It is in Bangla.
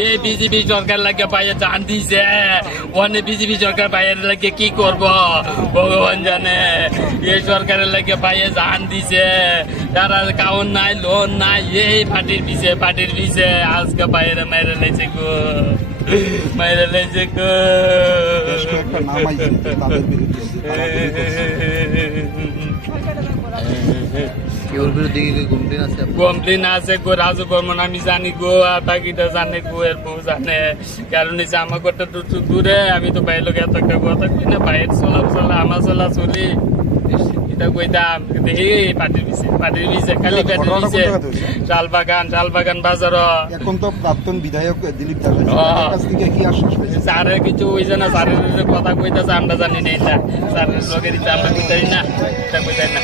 এই বিজেপি সরকার লাগে পাইয়ে জান দিছে অনেক বিজেপি সরকার পাইয়ের লাগে কি করব ভগবান জানে এই সরকারের লাগে পাইয়ে জান দিছে তারা কাউন নাই লোন নাই এই পার্টির পিছে আজকে পাইয়ের মেরে লেছে গো মেরে লেছে গো বেশ কয়েকটা নাম আইছে তাদের বিরুদ্ধে তারা কেউর বিরুদ্ধে কি কমপ্লেন আছে আপনার? কমপ্লেন আছে গো রাজু বর্মন আমি জানি গো আর বাকিটা জানে গো এর বউ জানে কারণ হচ্ছে আমার ঘরটা দূরে আমি তো বাইরের লোক এত একটা কথা কই না বাইরের চলা আমার চলি এটা কইতাম দেখি পাটির পিছে খালি পাটির পিছে শালবাগান বাজার এখন তো প্রাক্তন বিধায়ক দিলীপ দাস কাছ থেকে কি আশ্বাস পেয়েছে? স্যারের কিছু হয়েছে না স্যারের যে কথা কইতাছে আমরা জানি না এটা স্যারের লোকের আমরা কইতাই না এটা কইতাই না